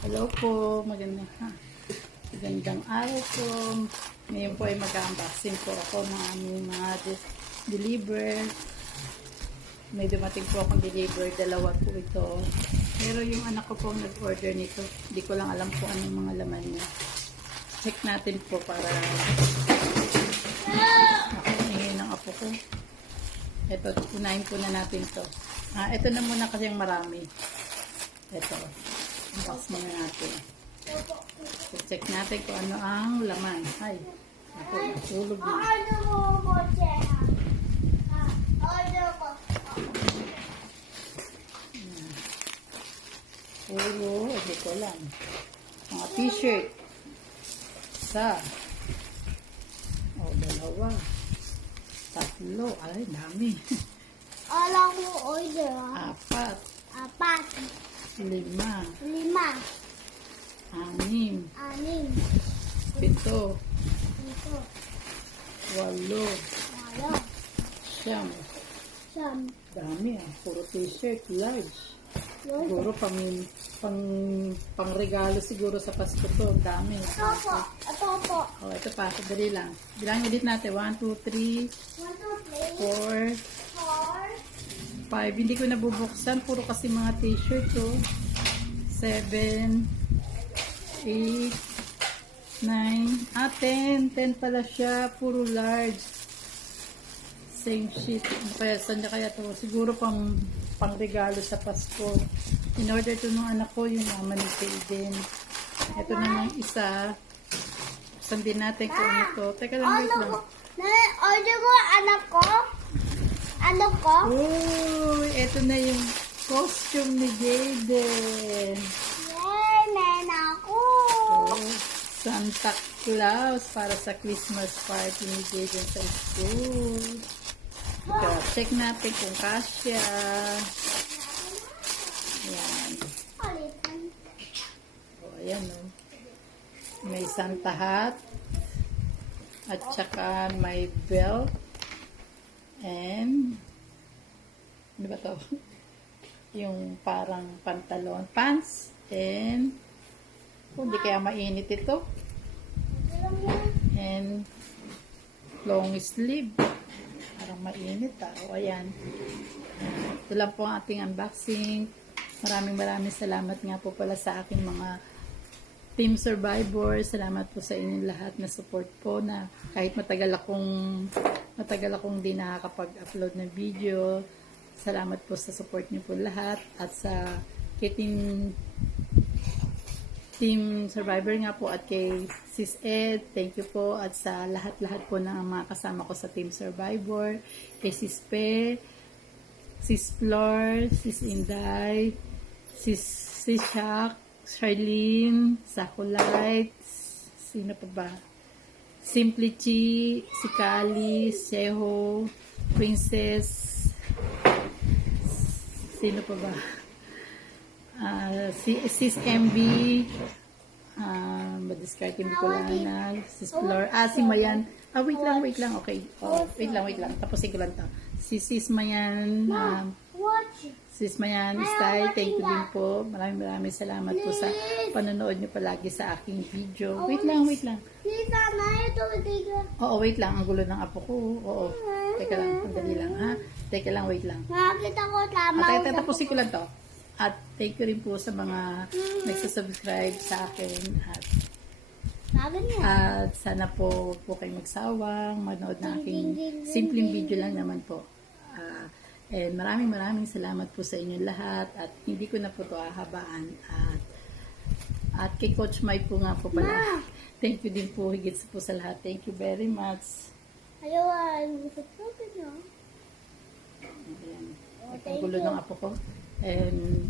Hello po, magandang araw po. Ngayon po ay mag-unboxing po ako ng aming mga deliver. May dumating po akong deliver, dalawa po ito. Pero yung anak ko po nag-order nito, hindi ko lang alam po anong mga laman niya. Check natin po para makuha ng apo ko. Ito, unahin po na natin to. Ito na muna kasi yung marami. Ito. Unbox muna natin. So, check natin kung ano ang laman. Ay, ako, natulog na. Puro, hindi ko lang. Mga t-shirt. Isa. O, dalawa. Tatlo. Ay, dami. Alam mo, order Apat. Apat. Lima. Anim. Pito. Walo. Siyam. Dami puro t-shirt, large. Siguro pang regalo siguro sa Pasko to. Dami. Ito po. Oh, ito pa. Dali lang. Bilangin ulit natin. 1, 2, 3, 4, 5. Hindi ko nabubuksan. Puro kasi mga t-shirt to. 7, 8, 9, 10. 10 pala siya. Puro large. Same sheet. Saan niya kaya to? Siguro pang regalo sa Pasko. In-order to ng anak ko, yung mama ni Kaden. Ito naman isa. Sandin natin kung ano to. Teka lang, wait lang. Order mo anak ko? Anak ko? Uy, ito na yung costume ni Jaden. Yay, men ako. Oh, Santa Claus para sa Christmas party ni Jaden sa school. Ito, check natin kung kasya. Ayan. Oh, ayan o. May Santa hat. At saka may belt. And, ano ba to? Yung parang pantalon. Pants. And, hindi kaya mainit ito. And, long sleeve. Parang mainit O, ayan. Ito lang po ang ating unboxing. Maraming salamat nga po pala sa aking mga Team Survivor. Salamat po sa inyong lahat na support po na kahit matagal akong di nakakapag-upload ng video. Salamat po sa support niyo po lahat at sa kay Team Survivor nga po at kay Sis Ed, thank you po at sa lahat-lahat po ng mga kasama ko sa Team Survivor, kay Sis Pe, Sis Flor, Sis Inday, Sis Shak, Charlene, Sakulite, sino pa ba? Simply Chi, si Kali, Seho, Princess, sino pa ba? Sis MB, madiscard hindi ko lang na, Sis Flor, si Mayan, wait lang, okay. Wait lang, tapusin ko lang to. Si Sis Mayan, Sis Mayan Style, thank you din po. Maraming salamat po sa panonood nyo palagi sa aking video. Wait lang. Oo, wait lang. Ang gulo ng apo ko. Oo. Teka lang, sandali lang ha. Teka lang, wait lang. Nakakita ko tama. Tapusin ko lang to. At thank you rin po sa mga nagsasubscribe sa akin. At sana po kayo magsawang manood na aking simpleng video lang naman po. And maraming salamat po sa inyong lahat at hindi ko na po ito ahabaan at kay Coach Mai po nga po pala. Thank you din po higit po sa lahat. Thank you very much. Ayan. Ang gulo ng apo ko. And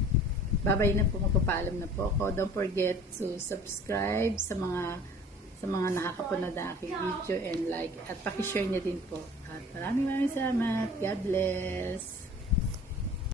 bye-bye na po, magpapaalam na po ako. Don't forget to subscribe sa mga nakakapunod na aking video and like at paki-share niya din po. At maraming salamat. God bless.